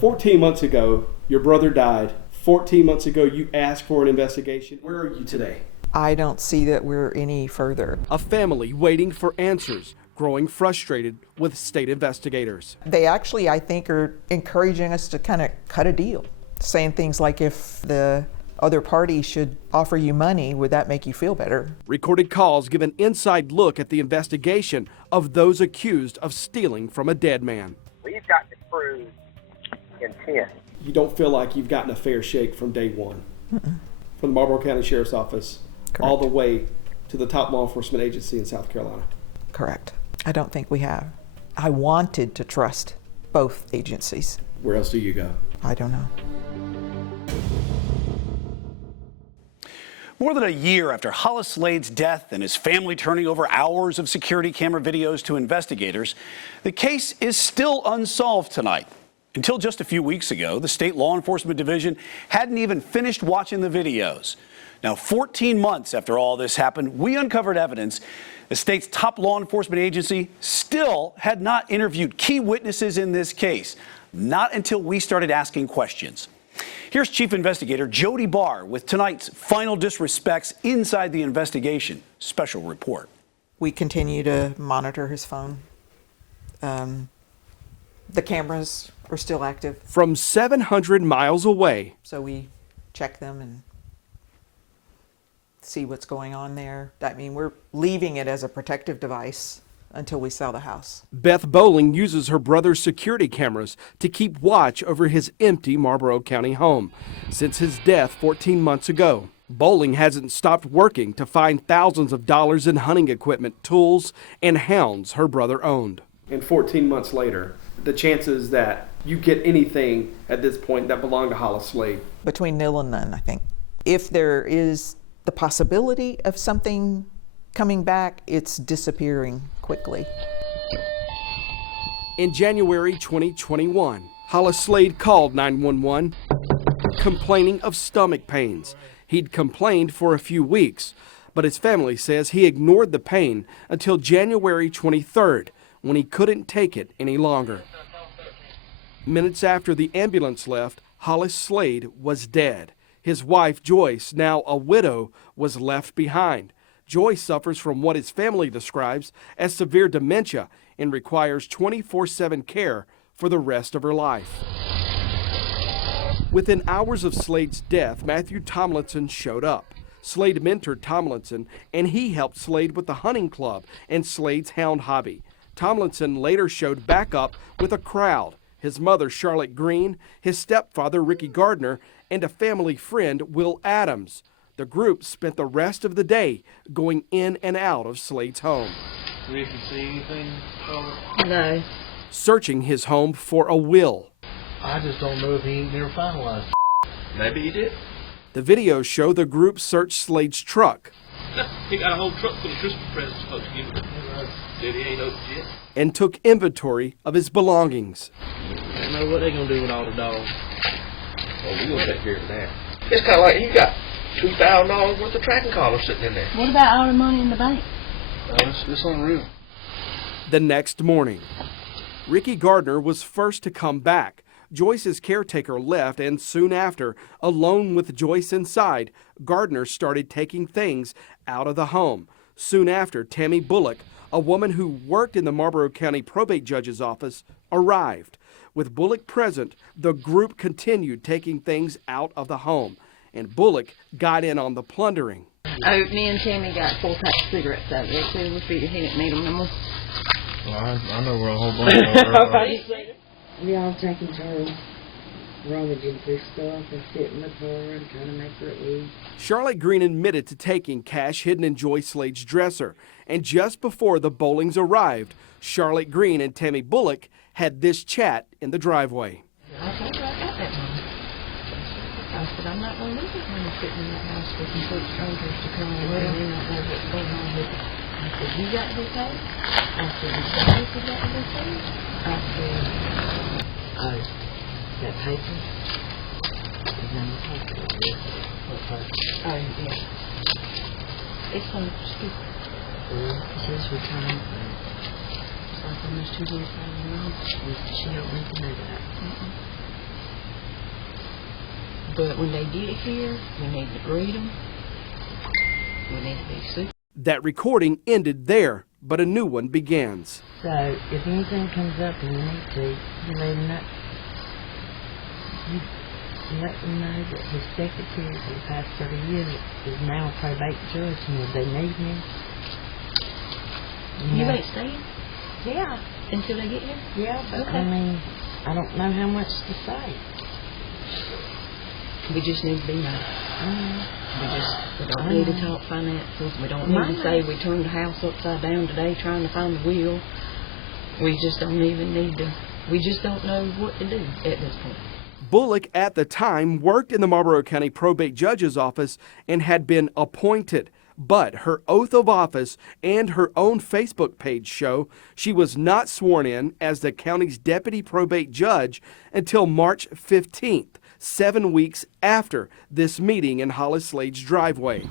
14 months ago, your brother died. 14 months ago, you asked for an investigation. Where are you today? I don't see that we're any further. A family waiting for answers, growing frustrated with state investigators. They actually, I think, are encouraging us to kind of cut a deal, saying things like, if the other party should offer you money, would that make you feel better? Recorded calls give an inside look at the investigation of those accused of stealing from a dead man. We've got to prove intent. You don't feel like you've gotten a fair shake from day one? Mm-mm. From the Marlboro County Sheriff's Office, correct, all the way to the top law enforcement agency in South Carolina? Correct. I don't think we have. I wanted to trust both agencies. Where else do you go? I don't know. More than a year after Hollis Slade's death and his family turning over hours of security camera videos to investigators, the case is still unsolved tonight. Until just a few weeks ago, the state law enforcement division hadn't even finished watching the videos. Now, 14 months after all this happened, we uncovered evidence the state's top law enforcement agency still had not interviewed key witnesses in this case, not until we started asking questions. Here's Chief Investigator Jody Barr with tonight's Final Disrespects Inside the Investigation special report. We continue to monitor his phone. The cameras are still active. From 700 miles away. So we check them and see what's going on there. I mean, we're leaving it as a protective device until we sell the house. Beth Bowling uses her brother's security cameras to keep watch over his empty Marlboro County home since his death 14 months ago. Bowling hasn't stopped working to find thousands of dollars in hunting equipment, tools, and hounds her brother owned. And 14 months later, the chances that you get anything at this point that belonged to Hollis Slade? Between nil and none, I think. If there is the possibility of something coming back, it's disappearing quickly. In January 2021, Hollis Slade called 911 complaining of stomach pains. He'd complained for a few weeks, but his family says he ignored the pain until January 23rd, when he couldn't take it any longer. Minutes after the ambulance left, Hollis Slade was dead. His wife, Joyce, now a widow, was left behind. Joyce suffers from what his family describes as severe dementia and requires 24/7 care for the rest of her life. Within hours of Slade's death, Matthew Tomlinson showed up. Slade mentored Tomlinson, and he helped Slade with the hunting club and Slade's hound hobby. Tomlinson later showed back up with a crowd: his mother, Charlotte Green, his stepfather, Ricky Gardner, and a family friend, Will Adams. The group spent the rest of the day going in and out of Slade's home. Ricky, see anything? No. Searching his home for a will. I just don't know if he ain't never finalized. Maybe he did. The videos show the group searched Slade's truck. He got a whole truck full of Christmas presents supposed to give him. Said he ain't opened yet. And took inventory of his belongings. I don't know what they gonna do with all the dogs. Well, we gonna take care of that. It's kind of like you got $2,000 worth of tracking collars sitting in there. What about all the money in the bank? It's unreal. The next morning, Ricky Gardner was first to come back. Joyce's caretaker left, and soon after, alone with Joyce inside, Gardner started taking things out of the home. Soon after, Tammy Bullock, a woman who worked in the Marlboro County probate judge's office, arrived. With Bullock present, the group continued taking things out of the home, and Bullock got in on the plundering. Oh, me and Tammy got 4 packs of cigarettes out of there, so we figured he didn't need them no more. Well, I know where a whole bunch of We all taking turns rummaging through stuff and sit in the car and trying to make her eat. Charlotte Green admitted to taking cash hidden in Joyce Slade's dresser, and just before the Bowlings arrived, Charlotte Green and Tammy Bullock had this chat in the driveway. I told her I got that money. I said, I'm not going to leave this money sitting in that house for complete strangers to come in and you not know what's going on with it. I said, you got to be paid? I said, you got to be paid? I said, Oh, that paper? Is in the paper. What paper? oh, yeah. It's on the stupid. It says return. It's like almost $200,000. She don't need to know that. But when they get here, we need to greet them. We need to be super. That recording ended there, but a new one begins. So if anything comes up and you need to, you let them know. You let them know that his secretary for the past 30 years is now a probate judge, and if they need him. You know. ain't staying Yeah. until they get here? Yeah, but Okay. I mean, I don't know how much to say. We just need to be nice. We don't need to talk finances. We don't need to say we turned the house upside down today trying to find the wheel. We just don't even need to. We just don't know what to do at this point. Bullock at the time worked in the Marlboro County Probate Judge's office and had been appointed. But her oath of office and her own Facebook page show she was not sworn in as the county's deputy probate judge until March 15th, 7 weeks after this meeting in Hollis Slade's driveway.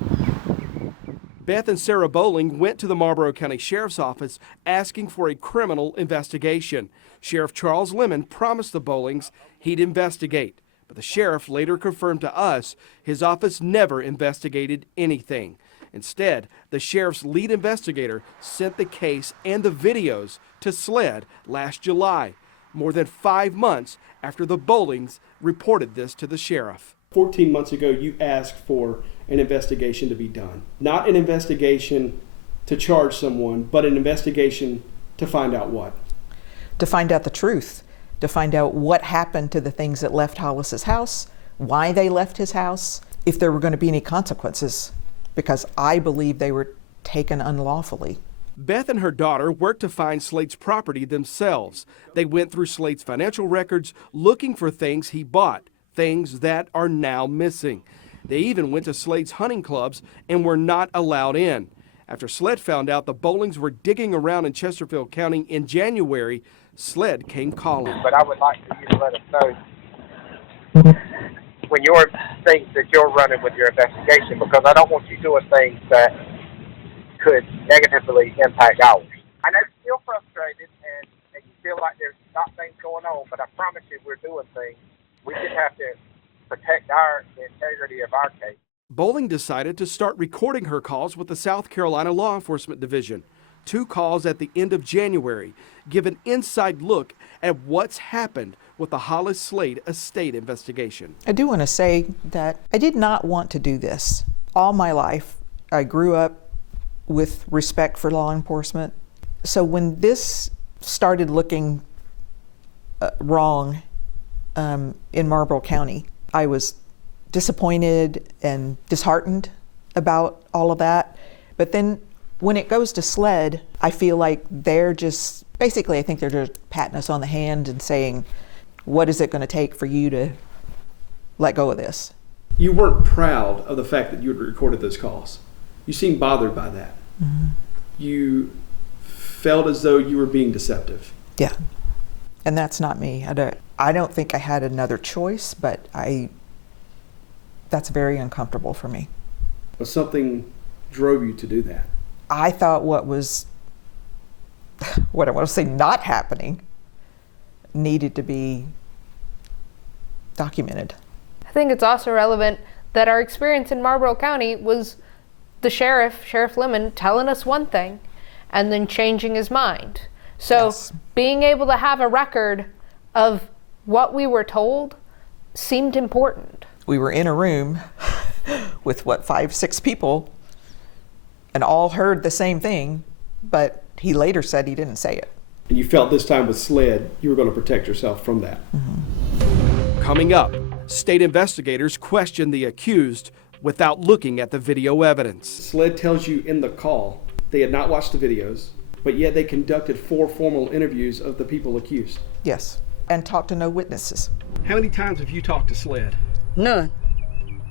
Beth and Sarah Bowling went to the Marlboro County Sheriff's Office asking for a criminal investigation. Sheriff Charles Lemon promised the Bowlings he'd investigate, but the sheriff later confirmed to us his office never investigated anything. Instead, the sheriff's lead investigator sent the case and the videos to SLED last July, more than 5 months after the Bowlings reported this to the sheriff. 14 months ago, you asked for an investigation to be done. Not an investigation to charge someone, but an investigation to find out what? To find out the truth, to find out what happened to the things that left Hollis's house, why they left his house, if there were going to be any consequences, because I believe they were taken unlawfully. Beth and her daughter worked to find Slade's property themselves. They went through Slade's financial records looking for things he bought, things that are now missing. They even went to Slade's hunting clubs and were not allowed in. After SLED found out the Bowlings were digging around in Chesterfield County in January, SLED came calling. But I would like for you to let us know when your things that you're running with your investigation, because I don't want you doing things that could negatively impact ours. I know you're still frustrated and you feel like there's not things going on, but I promise you we're doing things. We just have to protect the integrity of our case. Bowling decided to start recording her calls with the South Carolina Law Enforcement Division. 2 calls at the end of January give an inside look at what's happened with the Hollis Slade estate investigation. I do want to say that I did not want to do this. All my life, I grew up with respect for law enforcement. So when this started looking wrong in Marlboro County, I was disappointed and disheartened about all of that. But then when it goes to SLED, I feel like they're just, basically I think they're just patting us on the hand and saying, what is it going to take for you to let go of this? You weren't proud of the fact that you had recorded those calls. You seemed bothered by that. Mm-hmm. You felt as though you were being deceptive. Yeah, and that's not me. I don't think I had another choice, but that's very uncomfortable for me. But something drove you to do that. I thought what I want to say not happening needed to be documented. I think it's also relevant that our experience in Marlboro County was the Sheriff Lemon, telling us one thing and then changing his mind. So Yes. Being able to have a record of what we were told seemed important. We were in a room with 5, 6 people and all heard the same thing, but he later said he didn't say it. And you felt this time with SLED, you were going to protect yourself from that. Mm-hmm. Coming up, state investigators question the accused without looking at the video evidence. SLED tells you in the call they had not watched the videos, but yet they conducted 4 formal interviews of the people accused. Yes, and talked to no witnesses. How many times have you talked to SLED? None.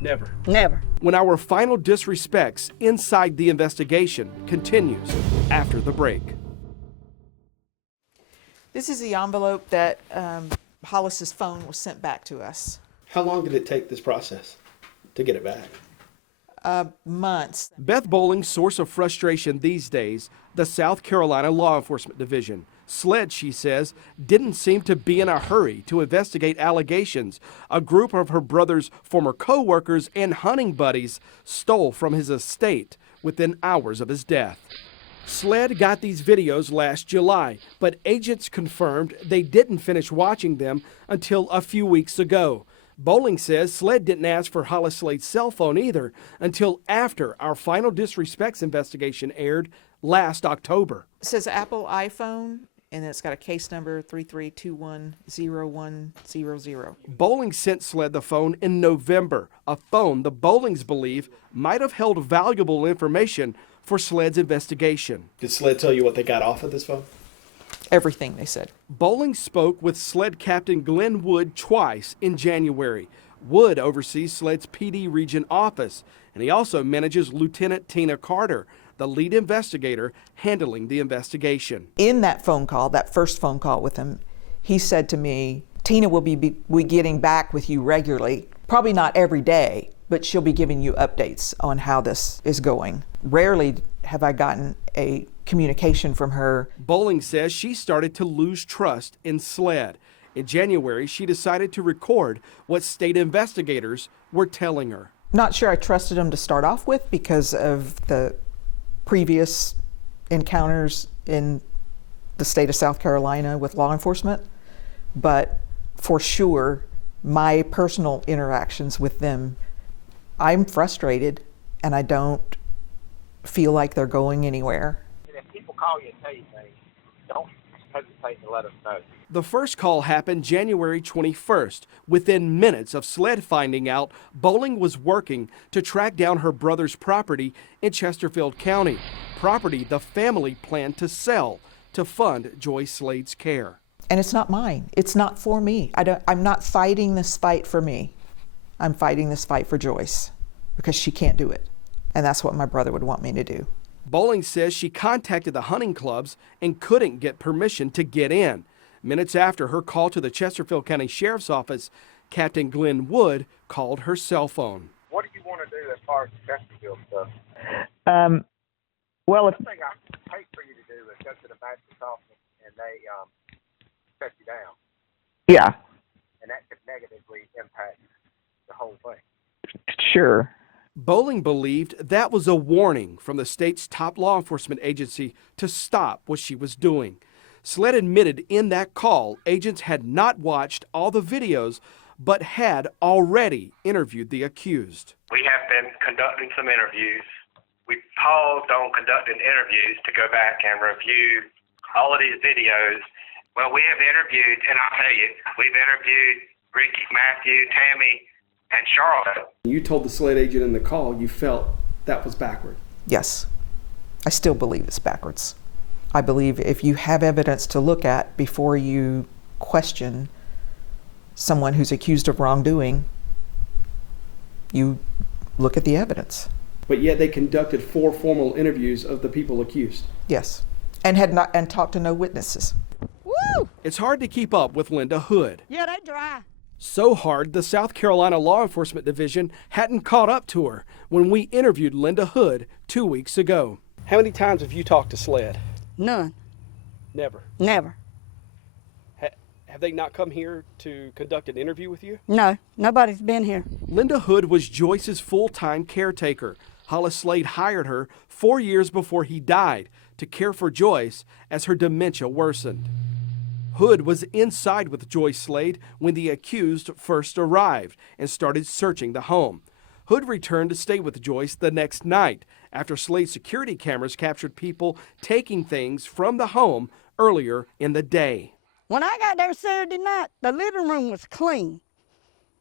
Never. Never. When our final disrespects inside the investigation continues after the break. This is the envelope that Hollis's phone was sent back to us. How long did it take this process to get it back? Months. Beth Bowling's source of frustration these days, the South Carolina Law Enforcement Division. SLED, she says, didn't seem to be in a hurry to investigate allegations a group of her brother's former coworkers and hunting buddies stole from his estate within hours of his death. SLED got these videos last July, but agents confirmed they didn't finish watching them until a few weeks ago. Bowling says SLED didn't ask for Hollis Slade's cell phone either until after our final disrespects investigation aired last October. It says Apple iPhone, and it's got a case number 33210100. Bowling sent SLED the phone in November, a phone the Bowlings believe might have held valuable information for SLED's investigation. Did SLED tell you what they got off of this phone? Everything they said. Bowling spoke with SLED Captain Glenn Wood twice in January. Wood oversees SLED's PD region office, and he also manages Lieutenant Tina Carter, the lead investigator handling the investigation. In that phone call, that first phone call with him, he said to me, Tina will be getting back with you regularly, probably not every day, but she'll be giving you updates on how this is going. Rarely have I gotten a communication from her. Bowling says she started to lose trust in SLED. In January, she decided to record what state investigators were telling her. Not sure I trusted them to start off with because of the previous encounters in the state of South Carolina with law enforcement, but for sure, my personal interactions with them, I'm frustrated and I don't feel like they're going anywhere. And if people call you and tell you things, don't hesitate to let us know. The first call happened January 21st. Within minutes of SLED finding out, Bowling was working to track down her brother's property in Chesterfield County, property the family planned to sell to fund Joy Slade's care. And it's not mine. It's not for me. I'm not fighting this fight for me. I'm fighting this fight for Joyce because she can't do it. And that's what my brother would want me to do. Bowling says she contacted the hunting clubs and couldn't get permission to get in. Minutes after her call to the Chesterfield County Sheriff's Office, Captain Glenn Wood called her cell phone. What do you want to do as far as the Chesterfield stuff? Well, One thing I hate for you to do is go to the magistrate's office and they shut you down. yeah, And that could negatively impact the whole thing. sure. Bowling believed that was a warning from the state's top law enforcement agency to stop what she was doing. SLED admitted in that call agents had not watched all the videos, but had already interviewed the accused. We have been conducting some interviews. We paused on conducting interviews to go back and review all of these videos. Well, we have interviewed, and I'll tell you, we've interviewed Ricky, Matthew, Tammy, and Charlotte. You told the SLED agent in the call you felt that was backward. Yes, I still believe it's backwards. I believe if you have evidence to look at before you question someone who's accused of wrongdoing, you look at the evidence. But yet they conducted 4 formal interviews of the people accused. Yes, and talked to no witnesses. Woo! It's hard to keep up with Linda Hood. Yeah, they dry. So hard, the South Carolina Law Enforcement Division hadn't caught up to her when we interviewed Linda Hood 2 weeks ago. How many times have you talked to SLED? None. Never. Never. Have they not come here to conduct an interview with you? No, nobody's been here. Linda Hood was Joyce's full-time caretaker. Hollis Slade hired her 4 years before he died to care for Joyce as her dementia worsened. Hood was inside with Joyce Slade when the accused first arrived and started searching the home. Hood returned to stay with Joyce the next night after Slade's security cameras captured people taking things from the home earlier in the day. When I got there Saturday night, the living room was clean.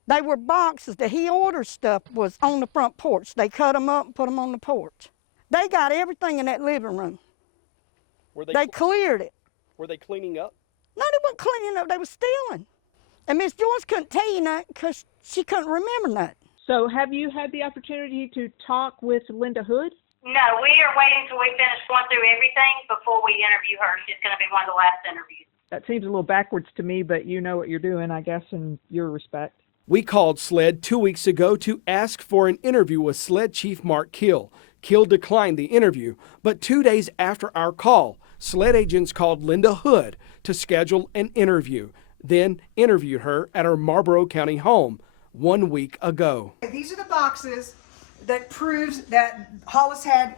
They were boxes that he ordered stuff was on the front porch. They cut them up and put them on the porch. They got everything in that living room. They cleared it. Were they cleaning up? No, they weren't cleaning up. They were stealing. And Miss Joyce couldn't tell you nothing because she couldn't remember nothing. So have you had the opportunity to talk with Linda Hood? No, we are waiting till we finish going through everything before we interview her. She's going to be one of the last interviews. That seems a little backwards to me, but you know what you're doing, I guess, in your respect. We called SLED 2 weeks ago to ask for an interview with SLED Chief Mark Kill. Kill declined the interview, but 2 days after our call, SLED agents called Linda Hood to schedule an interview, then interviewed her at her Marlboro County home 1 week ago. These are the boxes that proves that Hollis had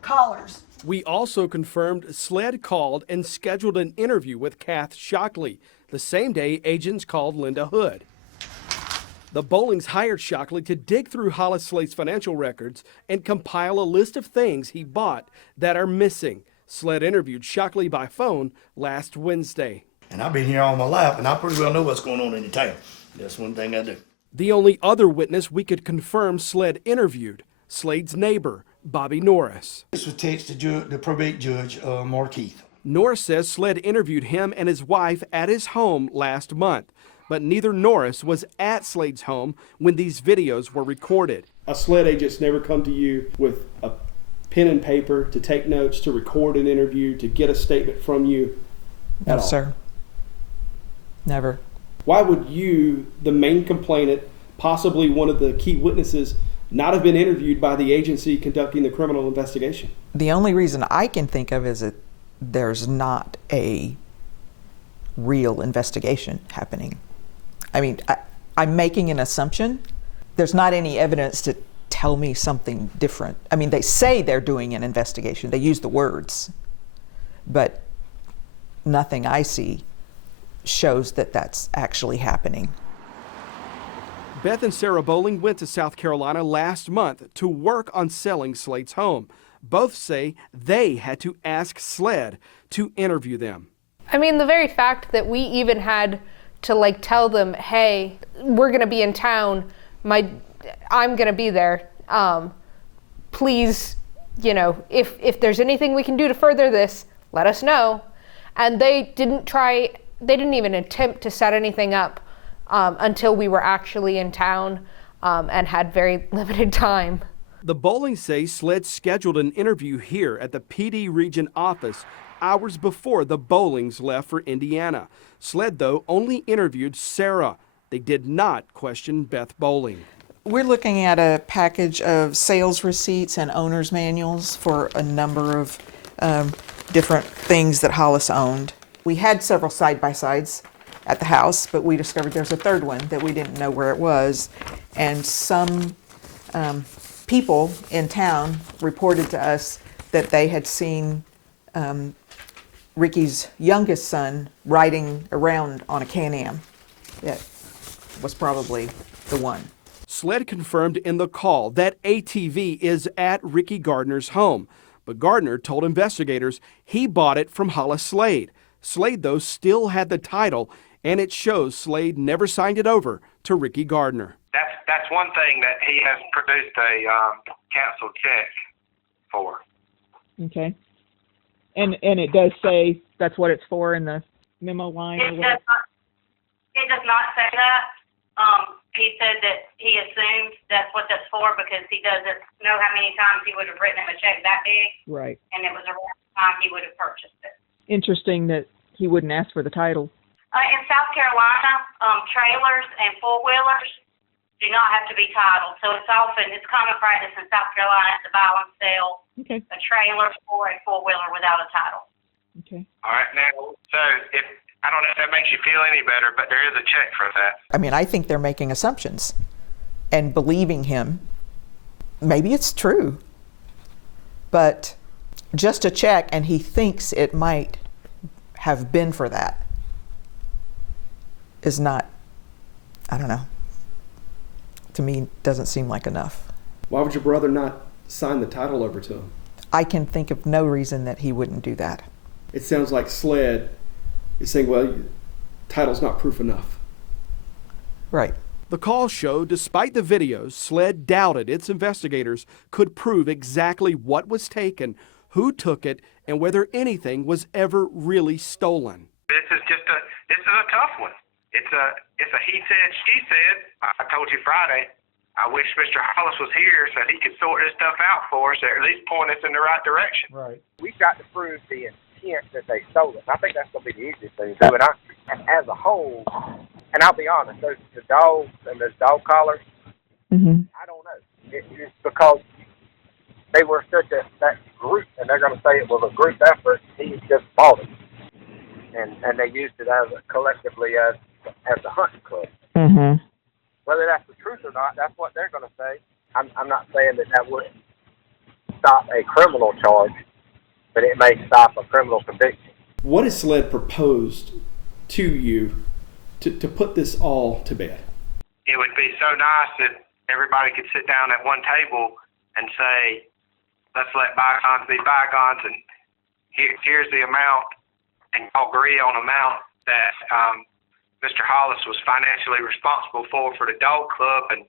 collars. We also confirmed SLED called and scheduled an interview with Kath Shockley the same day agents called Linda Hood. The Bowlings hired Shockley to dig through Hollis Slade's financial records and compile a list of things he bought that are missing. SLED interviewed Shockley by phone last Wednesday. And I've been here all my life, and I pretty well know what's going on in the town. That's one thing I do. The only other witness we could confirm SLED interviewed, Slade's neighbor, Bobby Norris. This was text to the probate judge, Mark Heath. Norris says SLED interviewed him and his wife at his home last month, but neither Norris was at Slade's home when these videos were recorded. A SLED agent's never come to you with a pen and paper to take notes, to record an interview, to get a statement from you at all? No, sir. Never. Why would you, the main complainant, possibly one of the key witnesses, not have been interviewed by the agency conducting the criminal investigation? The only reason I can think of is that there's not a real investigation happening. I mean, I'm making an assumption. There's not any evidence to tell me something different. I mean, they say they're doing an investigation. They use the words, but nothing I see shows that that's actually happening. Beth and Sarah Bowling went to South Carolina last month to work on selling Slade's home. Both say they had to ask SLED to interview them. I mean, the very fact that we even had to tell them, hey, we're gonna be in town, I'm gonna be there. Please, if there's anything we can do to further this, let us know. And they didn't even attempt to set anything up until we were actually in town and had very limited time. The Bowlings say SLED scheduled an interview here at the PD region office hours before the Bowlings left for Indiana. SLED, though, only interviewed Sarah. They did not question Beth Bowling. We're looking at a package of sales receipts and owner's manuals for a number of different things that Hollis owned. We had several side-by-sides at the house, but we discovered there's a third one that we didn't know where it was. And some people in town reported to us that they had seen Ricky's youngest son riding around on a Can-Am. That was probably the one. SLED confirmed in the call that ATV is at Ricky Gardner's home, but Gardner told investigators he bought it from Hollis Slade. Slade, though, still had the title, and it shows Slade never signed it over to Ricky Gardner. That's one thing that he has produced a canceled check for. Okay. And it does say that's what it's for in the memo line? It does not say that. He said that he assumed that's what that's for because he doesn't know how many times he would have written him a check that big. Right. And it was around the time he would have purchased it. Interesting that he wouldn't ask for the title. In South Carolina, trailers and four-wheelers do not have to be titled. So it's common practice in South Carolina to buy and sell a trailer or a four-wheeler without a title. Okay. All right, now, so I don't know if that makes you feel any better, but there is a check for that. I mean, I think they're making assumptions and believing him. Maybe it's true, but just a check and he thinks it might have been for that is not, I don't know, to me doesn't seem like enough. Why would your brother not sign the title over to him? I can think of no reason that he wouldn't do that. It sounds like SLED is saying, well, title's not proof enough. Right. The call showed, despite the videos, SLED doubted its investigators could prove exactly what was taken, who took it, and whether anything was ever really stolen. This is a tough one. It's a he said, she said. I told you Friday, I wish Mr. Hollis was here so he could sort this stuff out for us, or at least point us in the right direction. Right. We've got to prove the intent that they stole it. I think that's going to be the easiest thing to do. And as a whole, and I'll be honest, the dogs and those dog collars, I don't know. It's because they were that group, and they're going to say it was a group effort. He just bought it, and they used it as collectively as the hunting club. Mm-hmm. Whether that's the truth or not, that's what they're going to say. I'm not saying that would stop a criminal charge, but it may stop a criminal conviction. What has SLED proposed to you to put this all to bed? It would be so nice if everybody could sit down at one table and say, let's let bygones be bygones, and here's the amount, and y'all agree on amount that Mr. Hollis was financially responsible for the dog club, and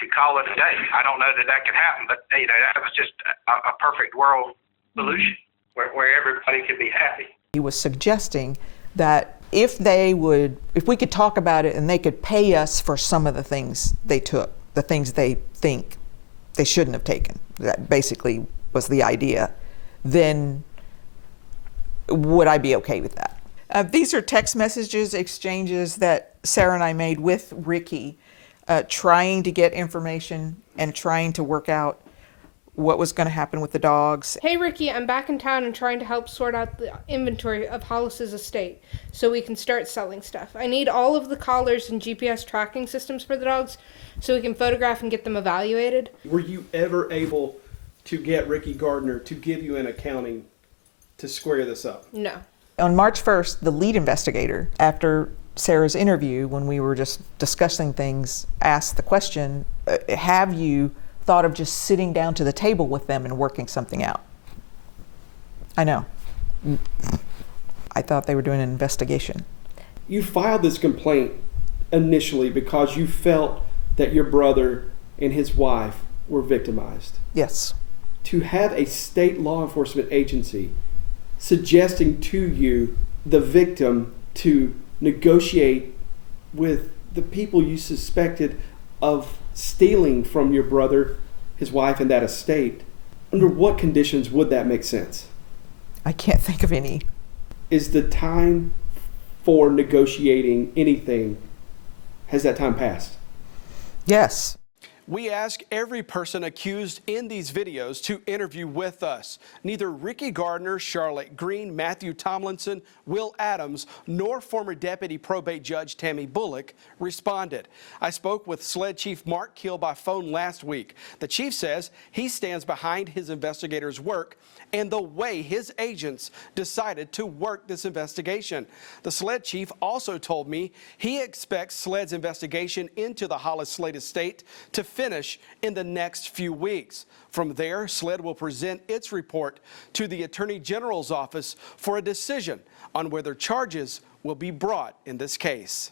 could call it a day. I don't know that could happen, but that was just a perfect world solution where everybody could be happy. He was suggesting that if we could talk about it and they could pay us for some of the things they took, the things they think they shouldn't have taken, that basically was the idea, then would I be okay with that? These are text messages, exchanges that Sarah and I made with Ricky, trying to get information and trying to work out what was going to happen with the dogs. Hey Ricky, I'm back in town and trying to help sort out the inventory of Hollis's estate so we can start selling stuff. I need all of the collars and GPS tracking systems for the dogs so we can photograph and get them evaluated. Were you ever able to get Ricky Gardner to give you an accounting to square this up? No. On March 1st, the lead investigator, after Sarah's interview, when we were just discussing things, asked the question, have you thought of just sitting down to the table with them and working something out? I know. I thought they were doing an investigation. You filed this complaint initially because you felt that your brother and his wife were victimized. Yes. To have a state law enforcement agency suggesting to you, the victim, to negotiate with the people you suspected of stealing from your brother, his wife, and that estate, under what conditions would that make sense? I can't think of any. Is the time for negotiating anything, has that time passed? Yes. We ask every person accused in these videos to interview with us. Neither Ricky Gardner, Charlotte Green, Matthew Tomlinson, Will Adams, nor former Deputy Probate Judge Tammy Bullock responded. I spoke with SLED Chief Mark Keel by phone last week. The chief says he stands behind his investigators' work and the way his agents decided to work this investigation. The SLED chief also told me he expects SLED's investigation into the Hollis Slade estate to finish in the next few weeks. From there, SLED will present its report to the Attorney General's office for a decision on whether charges will be brought in this case.